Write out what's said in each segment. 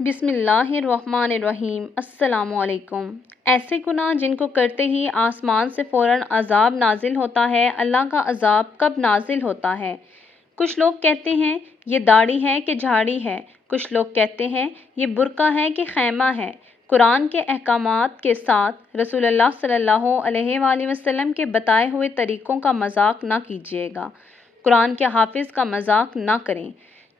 بسم اللہ الرحمن الرحیم۔ السلام علیکم۔ ایسے گناہ جن کو کرتے ہی آسمان سے فوراً عذاب نازل ہوتا ہے، اللہ کا عذاب کب نازل ہوتا ہے؟ کچھ لوگ کہتے ہیں یہ داڑھی ہے کہ جھاڑی ہے، کچھ لوگ کہتے ہیں یہ برقع ہے کہ خیمہ ہے۔ قرآن کے احکامات کے ساتھ رسول اللہ صلی اللہ علیہ وآلہ وسلم کے بتائے ہوئے طریقوں کا مذاق نہ کیجیے گا۔ قرآن کے حافظ کا مذاق نہ کریں۔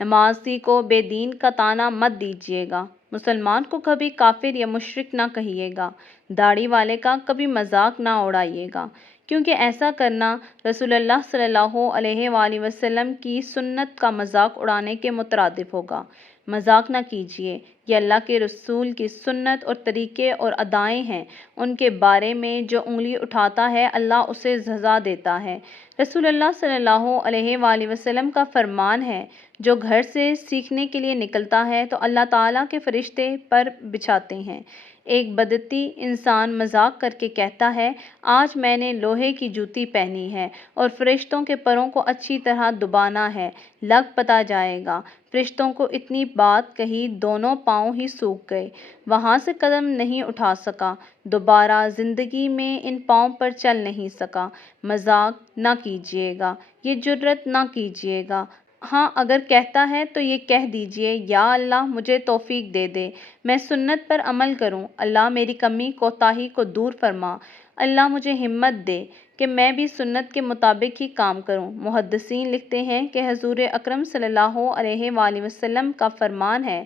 نمازی کو بے دین کا طعنہ مت دیجیے گا۔ مسلمان کو کبھی کافر یا مشرک نہ کہیے گا۔ داڑھی والے کا کبھی مذاق نہ اڑائیے گا، کیونکہ ایسا کرنا رسول اللہ صلی اللہ علیہ وآلہ وسلم کی سنت کا مذاق اڑانے کے مترادف ہوگا۔ مذاق نہ کیجیے، یہ اللہ کے رسول کی سنت اور طریقے اور ادائیں ہیں، ان کے بارے میں جو انگلی اٹھاتا ہے اللہ اسے سزا دیتا ہے۔ رسول اللہ صلی اللہ علیہ وآلہ وسلم کا فرمان ہے، جو گھر سے سیکھنے کے لیے نکلتا ہے تو اللہ تعالیٰ کے فرشتے پر بچھاتے ہیں۔ ایک بدعتی انسان مذاق کر کے کہتا ہے، آج میں نے لوہے کی جوتی پہنی ہے اور فرشتوں کے پروں کو اچھی طرح دبانا ہے، لگ پتا جائے گا۔ فرشتوں کو اتنی بات کہی، دونوں پاؤں ہی سوکھ گئے، وہاں سے قدم نہیں اٹھا سکا، دوبارہ زندگی میں ان پاؤں پر چل نہیں سکا۔ مذاق نہ کیجیے گا، یہ جرأت نہ کیجیے گا۔ ہاں، اگر کہتا ہے تو یہ کہہ دیجیے، یا اللہ مجھے توفیق دے دے، میں سنت پر عمل کروں، اللہ میری کمی کوتاہی کو دور فرما، اللہ مجھے ہمت دے کہ میں بھی سنت کے مطابق ہی کام کروں۔ محدثین لکھتے ہیں کہ حضور اکرم صلی اللہ علیہ وآلہ وسلم کا فرمان ہے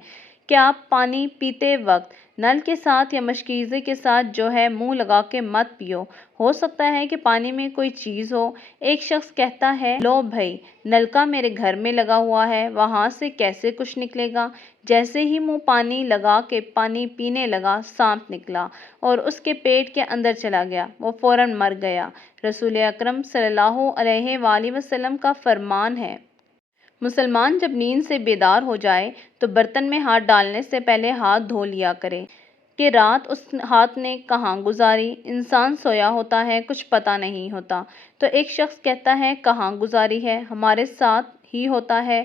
کہ آپ پانی پیتے وقت نل کے ساتھ یا مشکیزے کے ساتھ جو ہے منہ لگا کے مت پیو، ہو سکتا ہے کہ پانی میں کوئی چیز ہو۔ ایک شخص کہتا ہے، لو بھائی، نلکا میرے گھر میں لگا ہوا ہے، وہاں سے کیسے کچھ نکلے گا؟ جیسے ہی منہ پانی لگا کے پانی پینے لگا، سانپ نکلا اور اس کے پیٹ کے اندر چلا گیا، وہ فوراً مر گیا۔ رسول اکرم صلی اللہ علیہ وآلہ وسلم کا فرمان ہے، مسلمان جب نیند سے بیدار ہو جائے تو برتن میں ہاتھ ڈالنے سے پہلے ہاتھ دھو لیا کرے کہ رات اس ہاتھ نے کہاں گزاری۔ انسان سویا ہوتا ہے، کچھ پتہ نہیں ہوتا، تو ایک شخص کہتا ہے کہاں گزاری ہے، ہمارے ساتھ ہی ہوتا ہے۔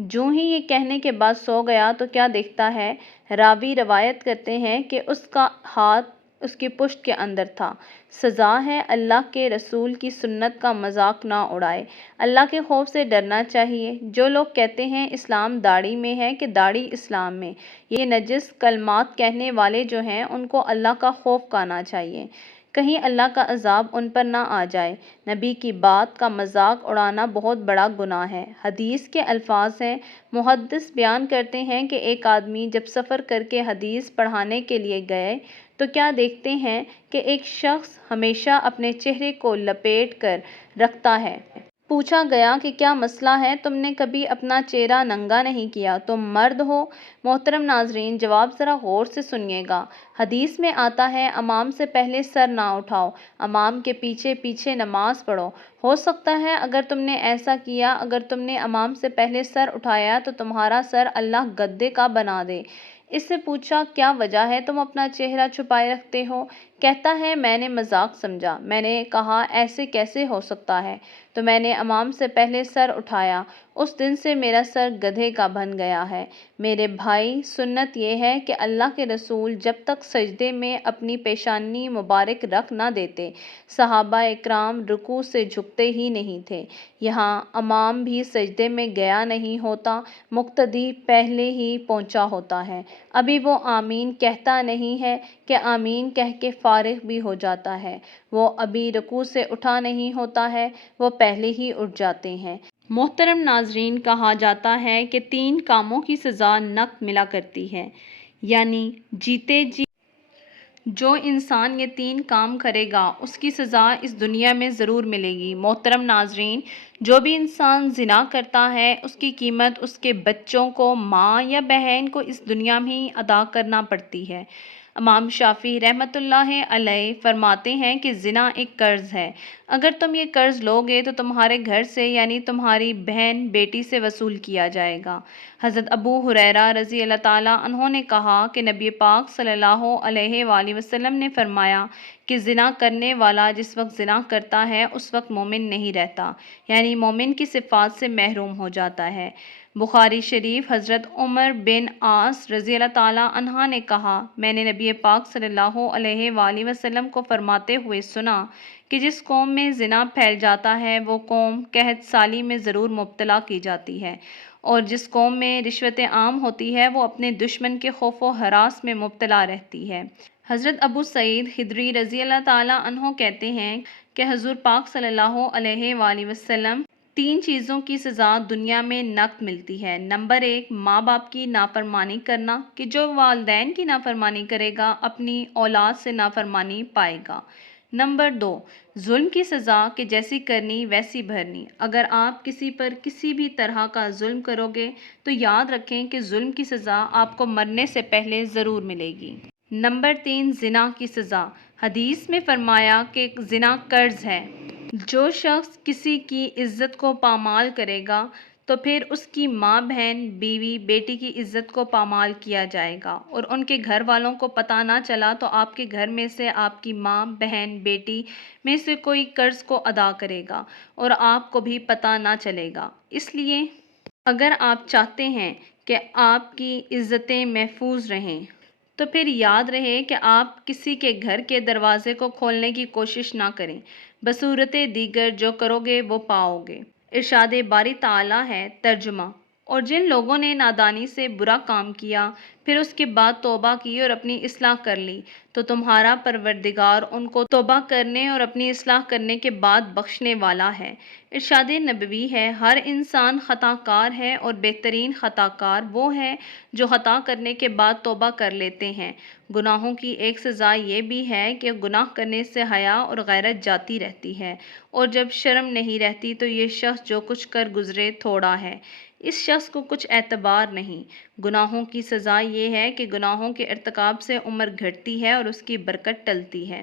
جوں ہی یہ کہنے کے بعد سو گیا تو کیا دیکھتا ہے، راوی روایت کرتے ہیں کہ اس کا ہاتھ اس کی پشت کے اندر تھا۔ سزا ہے، اللہ کے رسول کی سنت کا مذاق نہ اڑائے۔ اللہ کے خوف سے ڈرنا چاہیے۔ جو لوگ کہتے ہیں اسلام داڑھی میں ہے کہ داڑھی اسلام میں، یہ نجس کلمات کہنے والے جو ہیں ان کو اللہ کا خوف کھانا چاہیے، کہیں اللہ کا عذاب ان پر نہ آ جائے۔ نبی کی بات کا مذاق اڑانا بہت بڑا گناہ ہے۔ حدیث کے الفاظ ہیں، محدث بیان کرتے ہیں کہ ایک آدمی جب سفر کر کے حدیث پڑھانے کے لیے گئے تو کیا دیکھتے ہیں کہ ایک شخص ہمیشہ اپنے چہرے کو لپیٹ کر رکھتا ہے۔ پوچھا گیا کہ کیا مسئلہ ہے، تم نے کبھی اپنا چہرہ ننگا نہیں کیا، تم مرد ہو؟ محترم ناظرین، جواب ذرا غور سے سنیے گا۔ حدیث میں آتا ہے، امام سے پہلے سر نہ اٹھاؤ، امام کے پیچھے پیچھے نماز پڑھو۔ ہو سکتا ہے اگر تم نے ایسا کیا، اگر تم نے امام سے پہلے سر اٹھایا تو تمہارا سر اللہ گدھے کا بنا دے۔ اس سے پوچھا، کیا وجہ ہے تم اپنا چہرہ چھپائے رکھتے ہو؟ کہتا ہے، میں نے مذاق سمجھا، میں نے کہا ایسے کیسے ہو سکتا ہے، تو میں نے امام سے پہلے سر اٹھایا، اس دن سے میرا سر گدھے کا بن گیا ہے۔ میرے بھائی، سنت یہ ہے کہ اللہ کے رسول جب تک سجدے میں اپنی پیشانی مبارک رکھ نہ دیتے، صحابہ اکرام رکوع سے جھکتے ہی نہیں تھے۔ یہاں امام بھی سجدے میں گیا نہیں ہوتا، مقتدی پہلے ہی پہنچا ہوتا ہے، ابھی وہ آمین کہتا نہیں ہے کہ آمین کہہ کے فارغ بھی ہو جاتا ہے، وہ ابھی رکوع سے اٹھا نہیں ہوتا ہے، وہ پہلے ہی اٹھ جاتے ہیں۔ محترم ناظرین، کہا جاتا ہے کہ 3 کاموں کی سزا نقد ملا کرتی ہے، یعنی جیتے جی جو انسان یہ 3 کام کرے گا اس کی سزا اس دنیا میں ضرور ملے گی۔ محترم ناظرین، جو بھی انسان زنا کرتا ہے اس کی قیمت اس کے بچوں کو، ماں یا بہن کو اس دنیا میں ہی ادا کرنا پڑتی ہے۔ امام شافعی رحمۃ اللہ علیہ فرماتے ہیں کہ زنا ایک قرض ہے، اگر تم یہ قرض لوگے تو تمہارے گھر سے یعنی تمہاری بہن بیٹی سے وصول کیا جائے گا۔ حضرت ابو ہریرہ رضی اللہ تعالیٰ عنہ نے کہا کہ نبی پاک صلی اللہ علیہ وآلہ وسلم نے فرمایا کہ زنا کرنے والا جس وقت زنا کرتا ہے اس وقت مومن نہیں رہتا، یعنی مومن کی صفات سے محروم ہو جاتا ہے۔ بخاری شریف حضرت عمر بن عاص رضی اللہ تعالیٰ عنہ نے کہا، میں نے نبی پاک صلی اللہ علیہ وآلہ وسلم کو فرماتے ہوئے سنا کہ جس قوم میں زنا پھیل جاتا ہے وہ قوم قحط سالی میں ضرور مبتلا کی جاتی ہے، اور جس قوم میں رشوتیں عام ہوتی ہے وہ اپنے دشمن کے خوف و ہراس میں مبتلا رہتی ہے۔ حضرت ابو سعید خدری رضی اللہ تعالیٰ عنہ کہتے ہیں کہ حضور پاک صلی اللہ علیہ وآلہ وسلم 3 چیزوں کی سزا دنیا میں نقد ملتی ہے۔ نمبر 1، ماں باپ کی نافرمانی کرنا، کہ جو والدین کی نافرمانی کرے گا اپنی اولاد سے نافرمانی پائے گا۔ نمبر 2، ظلم کی سزا، کہ جیسی کرنی ویسی بھرنی۔ اگر آپ کسی پر کسی بھی طرح کا ظلم کرو گے تو یاد رکھیں کہ ظلم کی سزا آپ کو مرنے سے پہلے ضرور ملے گی۔ نمبر 3، زنا کی سزا۔ حدیث میں فرمایا کہ زنا قرض ہے۔ جو شخص کسی کی عزت کو پامال کرے گا تو پھر اس کی ماں، بہن، بیوی، بیٹی کی عزت کو پامال کیا جائے گا، اور ان کے گھر والوں کو پتہ نہ چلا تو آپ کے گھر میں سے آپ کی ماں، بہن، بیٹی میں سے کوئی قرض کو ادا کرے گا اور آپ کو بھی پتہ نہ چلے گا۔ اس لیے اگر آپ چاہتے ہیں کہ آپ کی عزتیں محفوظ رہیں تو پھر یاد رہے کہ آپ کسی کے گھر کے دروازے کو کھولنے کی کوشش نہ کریں، بصورت دیگر جو کرو گے وہ پاؤ گے۔ ارشاد باری تعالیٰ ہے، ترجمہ: اور جن لوگوں نے نادانی سے برا کام کیا پھر اس کے بعد توبہ کی اور اپنی اصلاح کر لی تو تمہارا پروردگار ان کو توبہ کرنے اور اپنی اصلاح کرنے کے بعد بخشنے والا ہے۔ ارشاد نبوی ہے، ہر انسان خطا کار ہے اور بہترین خطا کار وہ ہے جو خطا کرنے کے بعد توبہ کر لیتے ہیں۔ گناہوں کی ایک سزا یہ بھی ہے کہ گناہ کرنے سے حیا اور غیرت جاتی رہتی ہے، اور جب شرم نہیں رہتی تو یہ شخص جو کچھ کر گزرے تھوڑا ہے، اس شخص کو کچھ اعتبار نہیں۔ گناہوں کی سزا یہ ہے کہ گناہوں کے ارتکاب سے عمر گھٹتی ہے اور اس کی برکت ٹلتی ہے۔